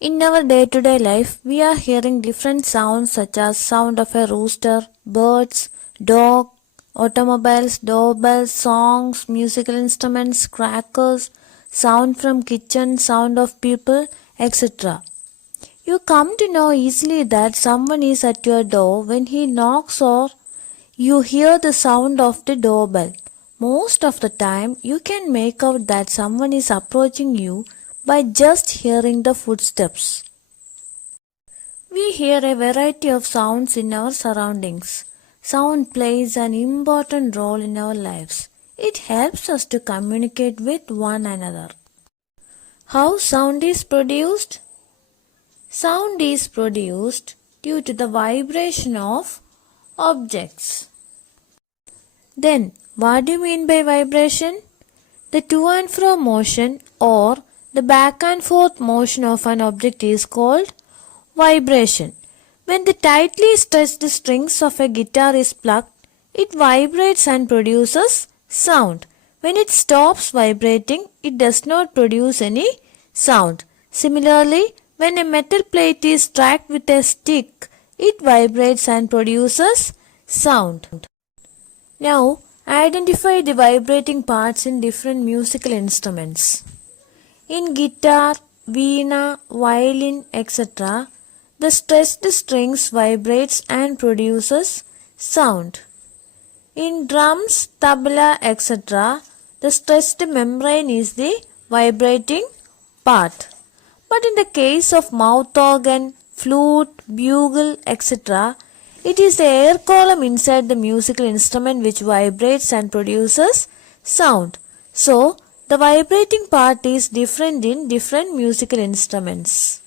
In our day-to-day life, we are hearing different sounds such as sound of a rooster, birds, dog, automobiles, doorbells, songs, musical instruments, crackers, sound from kitchen, sound of people, etc. You come to know easily that someone is at your door when he knocks or you hear the sound of the doorbell. Most of the time, you can make out that someone is approaching you by just hearing the footsteps. We hear a variety of sounds in our surroundings. Sound plays an important role in our lives. It helps us to communicate with one another. How sound is produced? Sound is produced due to the vibration of objects. Then, what do you mean by vibration? The to and fro motion or the back and forth motion of an object is called vibration. When the tightly stretched strings of a guitar is plucked, it vibrates and produces sound. When it stops vibrating, it does not produce any sound. Similarly, when a metal plate is struck with a stick, it vibrates and produces sound. Now, identify the vibrating parts in different musical instruments. In guitar, veena, violin, etc., the stretched strings vibrates and produces sound. In drums, tabla, etc., the stretched membrane is the vibrating part. But in the case of mouth organ, flute, bugle, etc., it is the air column inside the musical instrument which vibrates and produces sound. So, the vibrating part is different in different musical instruments.